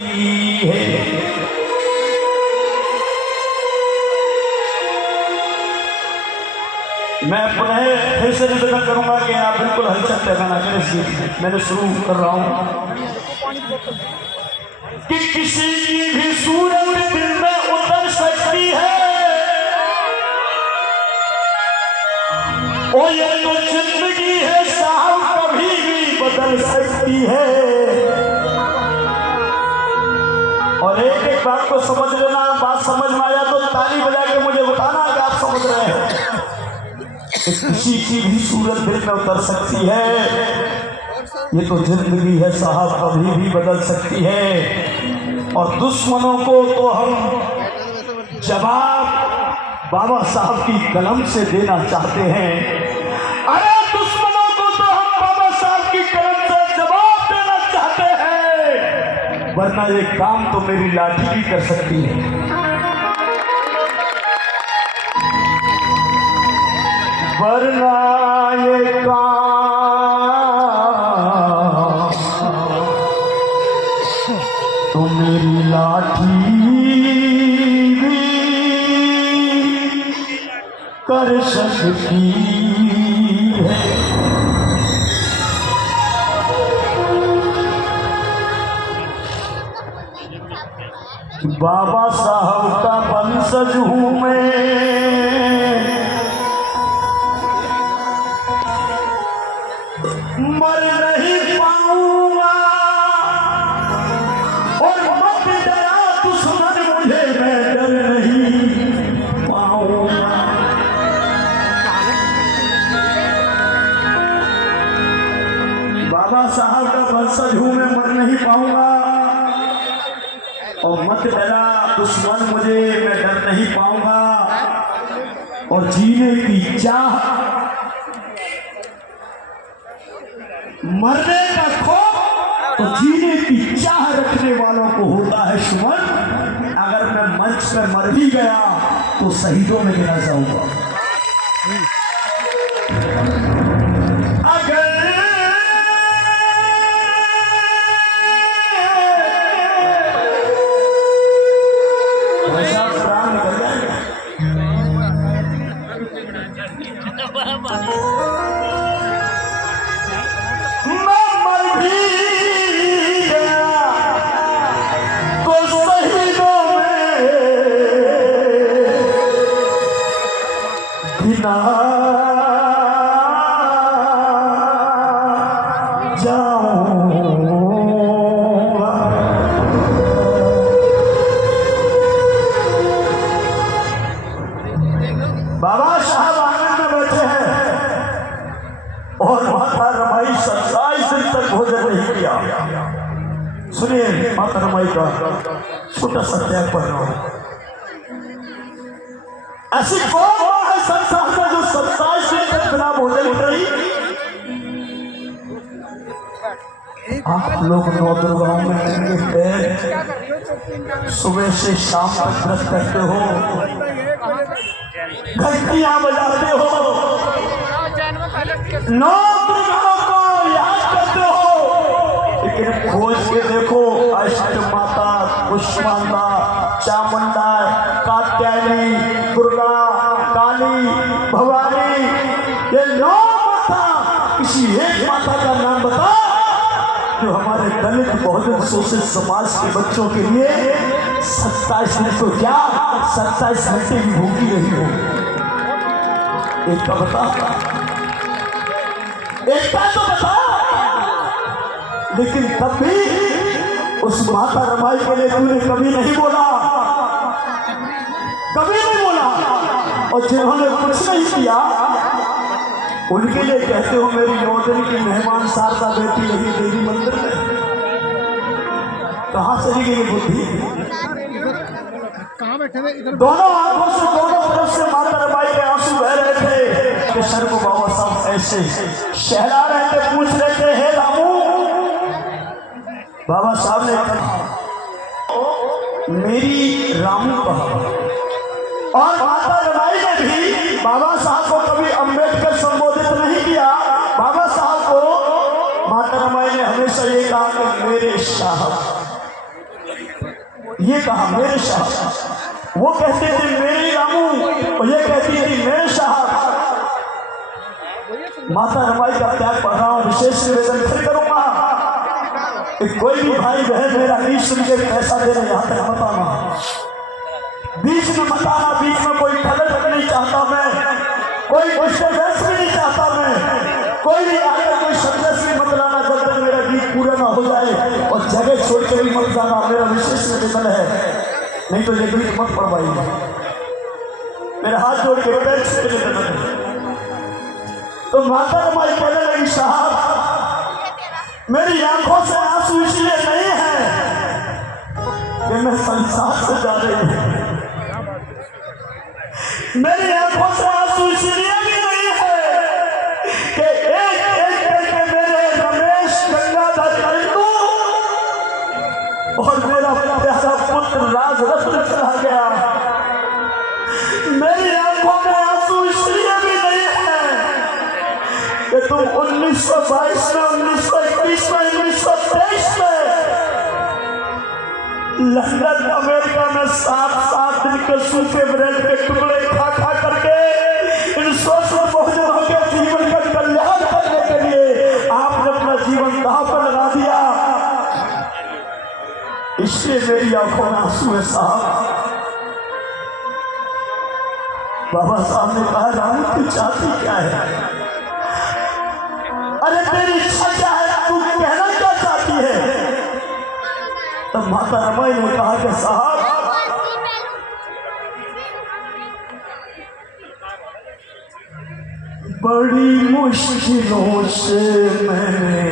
मैं पुनः फिर से निवेदन करूंगा कि आप बिल्कुल हलचल पैदा ना करें। मैंने शुरू कर रहा हूं कि किसी की भी सूरत दिल में उतर सकती है, ओ ये तो जिंदगी है साहब, कभी भी बदल सकती है। और एक एक बात को समझ लेना, बात समझ में आया तो ताली बजा के मुझे बताना कि आप समझ रहे हैं। किसी की भी सूरत दिल में उतर सकती है, ये तो जिंदगी है साहब, कभी भी बदल सकती है। और दुश्मनों को तो हम जवाब बाबा साहब की कलम से देना चाहते हैं। अरे दुश्मनों को तो हम बाबा साहब की कलम से जवाब देना चाहते हैं, वरना ये काम तो मेरी लाठी भी कर सकती है। वरना ये काम तो मेरी लाठी भी कर सकती है। बाबा साहब का वंशज हूँ मैं, मर नहीं पाऊंगा और मत डरा दुश्मन मुझे, मैं डर नहीं पाऊंगा। बाबा साहब का वंशज हूं मैं, मर नहीं पाऊंगा और मत डरा दुश्मन मुझे, मैं डर नहीं पाऊंगा। और जीने की चाह, मरने का खौफ तो जीने की चाह रखने वालों को होता है सुमन। अगर मैं मंच पर मर भी गया तो शहीदों में गिना जाऊंगा। अगर प्राण निकल जाएगा, बाबा साहब आंगन में बैठे हैं और माता रमाई 27 दिन तक भोजन नहीं किया। सुनिए माता रमाई का छोटा सा त्याग पढ़ रहा हूं। ऐसी कौन है संसार में जो 27 दिन तक बिना भोजन रही? आप लोग 9 दुर्गाओं में सुबह से शाम तक व्रत करते हो, घंटियां बजाते हो, 9 दुर्गाओं को याद करते हो, लेकिन खोज के देखो अष्ट माता, कुष्मांडा, चामुंडा, कात्यायनी, दुर्गा, काली, भवानी, ये 9 माता, किसी एक माता का नाम बता जो हमारे दलित बहुजन शोषित समाज के बच्चों के लिए 27 दिन तो क्या 27 घंटे की भूखी रही हो। एक का बता, एक का तो बता। लेकिन तब भी उस माता रमाई के लिए तूने कभी नहीं बोला, कभी नहीं बोला। और जिन्होंने कुछ नहीं किया उनके लिए कहते हो मेरी 9 दिन की मेहमान शारदा बेटी लगी देवी मंदिर में। कहां चली गई बुद्धि? दोनों आंखों से दोनों तरफ से माता रमाई के आंसू बह रहे थे कि सर को बाबा साहब ऐसे शहला रहे थे, पूछ रहे थे हे रामू। बाबा साहब ने कहा मेरी रामू कहा। और माता रमाई ने भी बाबा साहब को कभी अंबेडकर संबोधित नहीं किया। बाबा साहब को माता रमाई ने हमेशा ये कहा कि मेरे साहब। ये कहा मेरे साहब, वो कहते थे मेरे रामू, और ये कहती थी मेरे साहब। माता रमाई का त्याग पढ़ रहा हूँ, विशेष निवेदन फिर करूंगा कि कोई भी भाई बहन मेरा बीच सुन के पैसा दे रहे यहाँ तक मत आना, बीच में मत आना, बीच में कोई खलत नहीं चाहता मैं, कोई डिस्टर्बेंस भी नहीं चाहता मैं, कोई भी आकर कोई संदेश भी मत लाना जब तक मेरा गीत पूरा ना हो जाए, और जगह छोड़ के भी मत जाना, मेरा विशेष निवेदन है, नहीं तो ये गीत मत पढ़वाइए। मेरे हाथ जोड़ के पैर छू के निवेदन है। तो माता रमाई कहने लगी साहब मेरी आंखों से आंसू इसलिए नहीं है कि मैं संसार से जा रही हूं, मेरी आंखों से आंसू इसलिए भी नहीं है कि एक एक करके मेरे रमेश गंगाधर कल्लू और मेरा प्यारा पुत्र राजरत्न चला गया, मेरी आंखों में आंसू इसलिए भी नहीं है कि तुम 1922 में, 1921 में, 1923 में लंदन अमेरिका में 7 दिन के सूखे ब्रेड के टुकड़े खा खा करके इन शोषित बहुजनों के जीवन का कल्याण करने के लिए आपने अपना जीवन दांव पर लगा दिया, इसलिए मेरी आंखों में आंसू है साहब। बाबा साहब ने कहा रानी तू चाहती क्या है? अरे तेरी इच्छा क्या है, तू कहना क्या चाहती है? तब माता रमाई ने कहा कि साहब बड़ी मुश्किलों से मैंने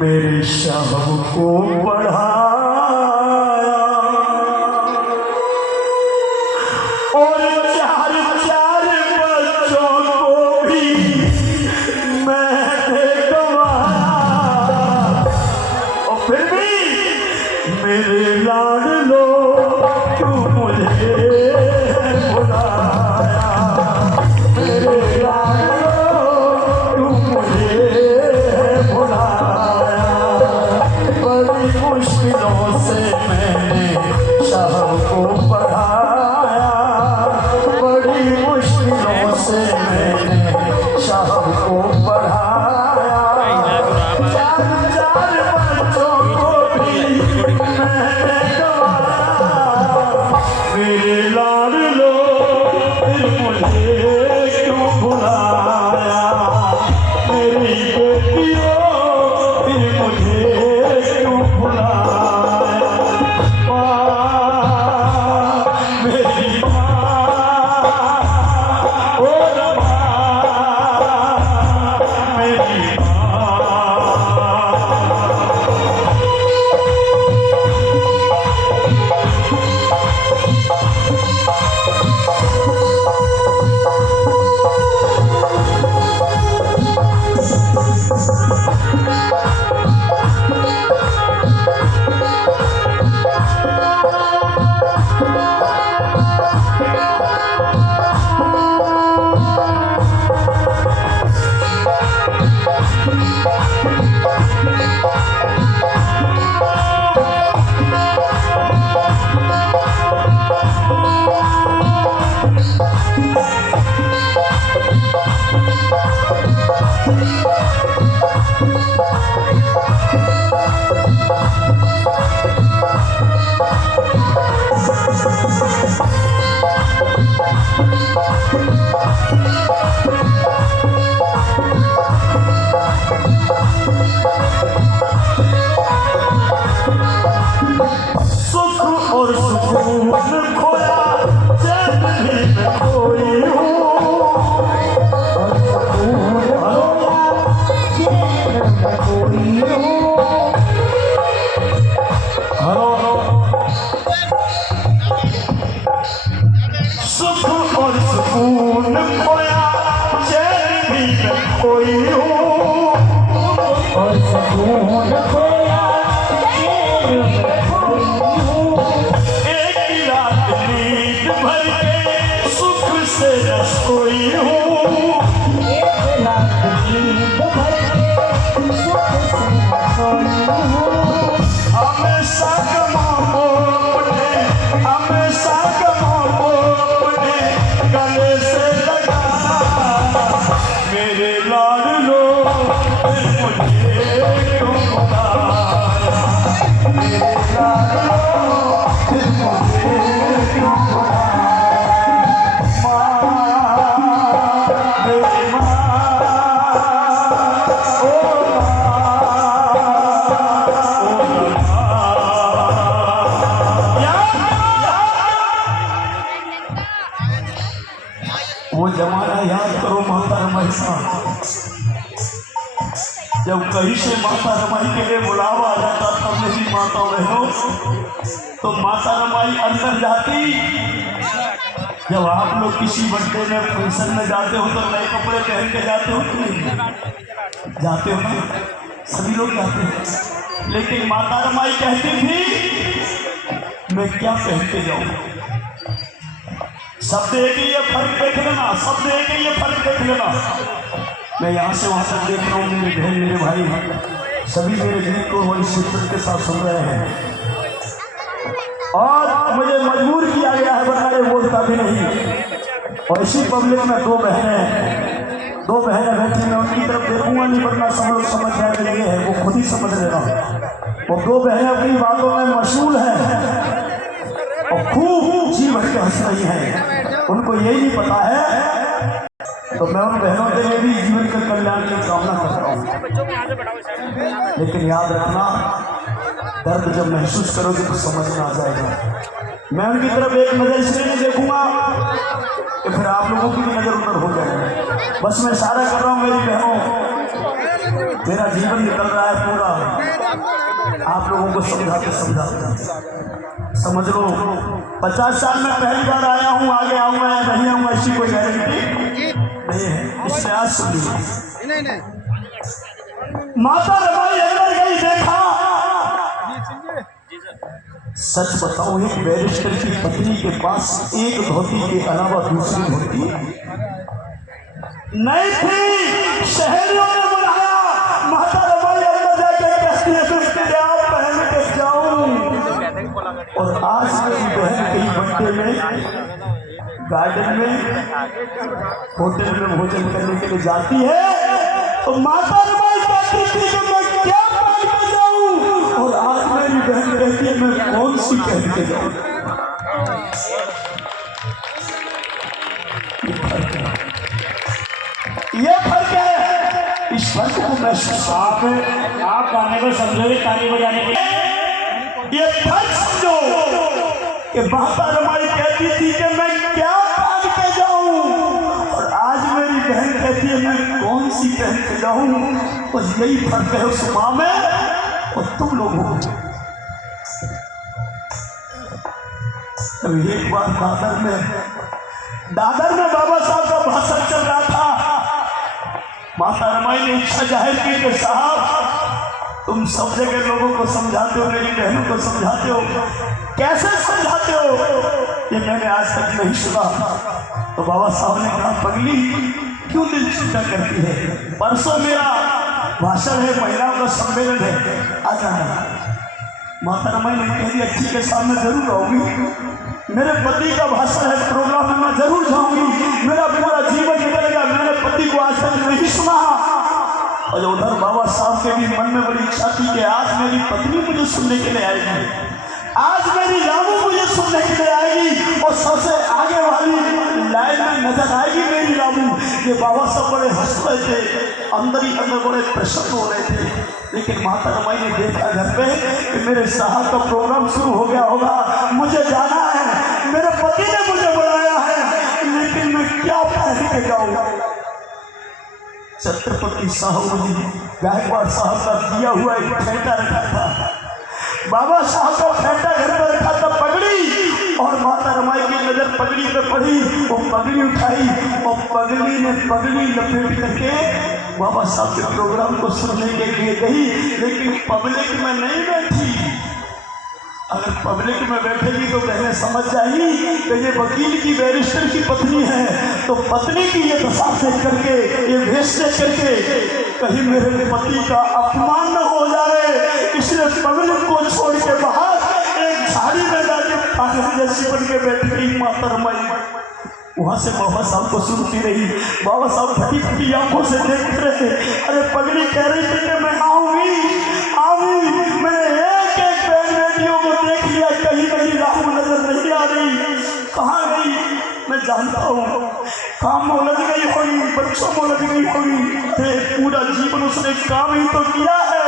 मेरे शव को पढ़ाया और 4 बच्चों को भी मैंने गंवाया, और फिर भी मेरे लाडलो तू मुझे बुलाया, मेरे लाडलो तू मुझे बुलाया, बड़ी मुश्किलों से मैंने शव को पढ़ाया, बड़ी मुश्किलों से मैंने शव को पढ़ाया, 4 बच्चों को भी मैंने गंवाया, मेरे लाडलो फिर मुझे क्यों बुलाया, मेरी बेटियों फिर मुझे क्यों बुलाया, मेरी सुख और सुकून खोया चैन भी मैं खोई हूँ, और सुकून खोया चैन मैं खोई हूँ। सुख और सुकून खोया चैन भी मैं खोई हूँ, और सुकून खोया चैन मैं खोई हूँ। एक रात नींद भर के सुख से न सोई हूँ, एक रात नींद भर के सुख से न सोई हूँ। हमेशा कमाओ अपने, हमेशा कमाओ अपने गले से लगा, मेरे लाडलो मुझे क्यों बुलाया, मेरे लाडलो मुझे क्यों बुलाया, मेरी माँ वो जमाना याद करो माता रमाई साहब, जब कहीं से माता रमाई के लिए बुलावा आ जाता तब मेरी माता बहनों तो माता रमाई अंदर जाती। जब आप लोग किसी बर्थडे में फंक्शन में जाते हो तो नए कपड़े पहन के जाते हो कि नहीं जाते हो ना, सभी लोग जाते हैं, लेकिन माता रमाई कहती थी मैं क्या पहन के जाऊँ। शब्द एक ही ये फर्क देख लेना, शब्द एक ही ये फर्क देख लेना। मैं यहाँ से वहाँ तक देख रहा हूँ, मेरे बहन मेरे भाई सभी मेरे गीत को बड़ी शिद्दत के साथ सुन रहे हैं और मुझे मजबूर किया गया है बताने बोलता भी नहीं। और इसी पब्लिक में दो बहनें बैठी, मैं उनकी तरफ देखूंगा नहीं वरना सब लोग समझ जाएंगे ये है, वो खुद ही समझ लेगा। वो दो बहनें अपनी बातों में मशहूर हैं और खूब जी भर के हंस रही हैं, उनको यही नहीं पता है। तो मैं उन बहनों के लिए भी जीवन के कल्याण की कामना करता हूँ, लेकिन याद रखना दर्द जब महसूस करोगे तो समझ में आ जाएगा। मैं उनकी तरफ एक नज़र इसलिए नहीं देखूंगा कि फिर आप लोगों की भी नज़र उधर हो जाएगी। बस मैं इशारा कर रहा हूँ मेरी बहनों, मेरा जीवन निकल रहा है पूरा आप लोगों को समझाते समझ लो। 50 साल में पहली बार आया हूँ, आगे आऊँगा या नहीं आऊँगा इसकी कोई गारंटी नहीं है। इससे आज सुन लीजिए, माता रमाई अंदर गई, देखा। सच बताओ एक बैरिस्टर की पत्नी के पास एक धोती के अलावा दूसरी धोती नहीं थी। शहरियों ने बुलाया, माता रमाई अंदर जाकर कहती है क्या पहन के जाऊं। और आज मेरी बहन कहीं बर्थडे में गार्डन में होटल में भोजन करने के लिए जाती है तो माता रमाई कहती थी कि मैं क्या पहन के जाऊं, और आज मेरी बहन कहती है मैं कौन सी पहन के जाऊं। ये फर्क है, इस फर्क को महसूस आप गाने को समझोगे, ताली बजाने के ये फर्क समझो कि माता रमाई कहती थी कि मैं क्या पहन के जाऊं, और आज मेरी बहन कहती है मैं कौन सी पहन के जाऊं। और यही फर्क है उस माँ में और तुम लोगों को। एक बार दादर में बाबा साहब का भाषण चल रहा था। माता रमाई ने इच्छा जाहिर की कि साहब तुम सब जगह लोगों को समझाते हो, मेरी बहनों को समझाते हो, कैसे समझाते हो ये मैंने आज तक नहीं सुना। तो बाबा साहब ने कहा पगली क्यों दिल चिंता करती है, परसों मेरा भाषण है, महिलाओं का सम्मेलन है, आ जाना। माता रमाई ने कह दिया ठीक है सामने जरूर आऊंगी, मेरे पति का भाषण है, प्रोग्राम में मैं जरूर जाऊंगी, मेरा पूरा जीवन निकलेगा, मैंने पति को आज तक नहीं सुना। और उधर बाबा साहब के भी मन में बड़ी इच्छा थी कि आज मेरी पत्नी मुझे सुनने के लिए आएगी, आज मेरी रामू मुझे सुनने के लिए आएगी, और सबसे आगे वाली लाइन में नजर आएगी मेरी रामू। ये बाबा साहब बड़े हंस रहे थे, अंदर ही अंदर बड़े प्रसन्न हो रहे थे। लेकिन माता रमाई ने देखा घर पे कि मेरे साहब का प्रोग्राम शुरू हो गया होगा, मुझे जाना है, मेरे पति ने मुझे बुलाया है, लेकिन मैं क्या पहन के जाऊंगा। छत्रपति साहू जी गायकवाड़ साहब का दिया हुआ एक फेंटा रखा था, बाबा साहब का फेंटा घर पर रखा था, पगड़ी, और माता रमाई की नजर पगड़ी पे पड़ी, वो पगड़ी उठाई और पगड़ी ने पगड़ी लपेट करके बाबा साहब के प्रोग्राम को सुनने के लिए गई। लेकिन पब्लिक में नहीं बैठी, अगर पब्लिक में बैठेगी तो बहनें समझ जाएगी कि ये वकील की बैरिस्टर की पत्नी है, तो पत्नी की ये दशा देख करके, ये भेष देख करके कहीं मेरे पति का अपमान न हो जाए, इसलिए पब्लिक को छोड़ के ऐसी बन के बैठ गई माता रमाई। वहां से बाबा साहब को सुनती रही। बाबा साहब फटी फटी आंखों से देखते रहे। अरे पगड़ी कह रही थी कि मैं आऊंगी आऊंगी। मैंने एक एक बहन बेटियों को देख लिया, कहीं कहीं राहु नजर नहीं आ रही। कहाँ गई मैं जानता हूँ, काम में उलझ गई होगी, बच्चों में उलझ गई होगी। पूरा जीवन उसने काम ही तो किया है।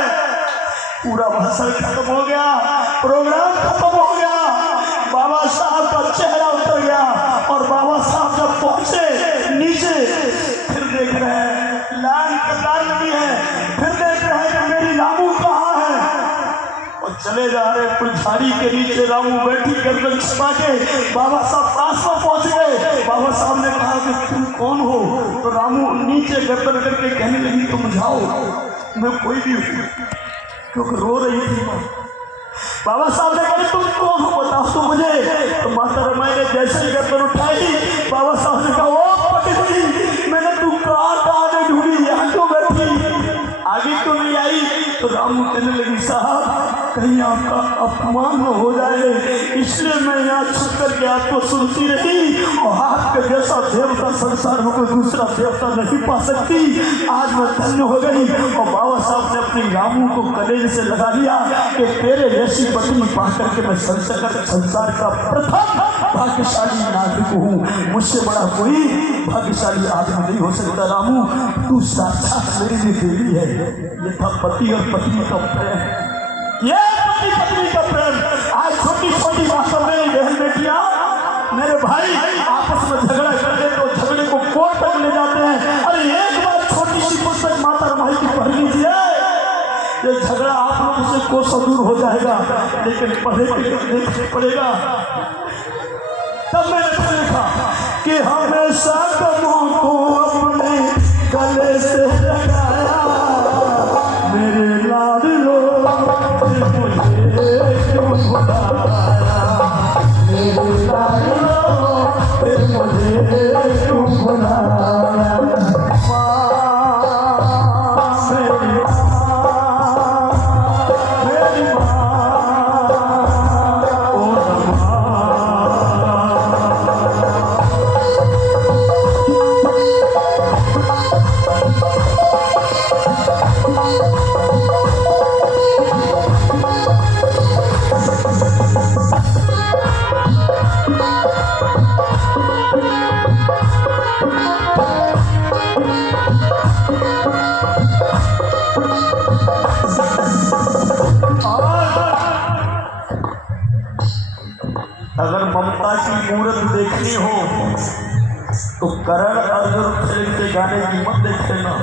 पूरा भाषण खत्म हो गया, प्रोग्राम खत्म हो गया, बाबा साहब का चेहरा उतर गया। और बाबा साहब जब पहुंचे नीचे, फिर देख रहे हैं लाल कतार लगी है, फिर देख रहे हैं कि मेरी रामू कहाँ है। और चले जा रहे फुलझाड़ी के नीचे रामू बैठी गर्दन छिपा के। बाबा साहब पास में पहुंच गए। बाबा साहब ने कहा कि तुम कौन हो? तो रामू नीचे गर्दन करके कहने लगी तुम जाओ, मैं कोई भी हूँ, क्योंकि रो रही थी माँ। बाबा साहब ने कहा तुम कौन हो बताओ तो मुझे। तो माता रमाई ने जैसे ही गर्दन उठाई, बाबा साहब ने कहा ओ पटरी, मैंने तू कहाँ ढूंढी, यहाँ क्यों बैठी, आगे क्यों नहीं आई? तो रामू कहने लगी साहब कहीं आपका अपमान न हो जाए, इसलिए मैं यहाँ छुप करके आपको सुनती रही। और आपके जैसा देवता संसार में कोई दूसरा देवता नहीं पा सकती। आज मैं धन्य हो गई। और बाबा साहब ने अपनी रामू को कलेजे से लगा लिया कि तेरे जैसी पत्नी पा करके मैं संसार का प्रथम भाग्यशाली नागरिक हूँ। मुझसे बड़ा कोई भाग्यशाली आदमी नहीं हो सकता। रामू तू साक्षात मेरे लिए देवी है। ये था पति और पत्नी का प्रेम, ये पति पत्नी का प्रेम। आज छोटी छोटी बातों में बहन बेटियां मेरे भाई आपस में झगड़ा करते तो झगड़े को कोर्ट तक ले जाते हैं। अरे एक बार छोटी सी पुस्तक माता रमाई की पढ़ लीजिए, ये झगड़ा आप लोगों से कोसों दूर हो जाएगा। लेकिन पढ़े देखना पड़ेगा। तब मैंने देखा कि हमेशा कदमों को अपने गले से लगाया, मेरे लाडलो मुझे क्यों भुलाया, मेरे लाडलो मुझे क्यों भुलाया। अगर ममता की मूर्त देखनी हो तो करण अर्जुन फिल्म के गाने की मत देख लेना।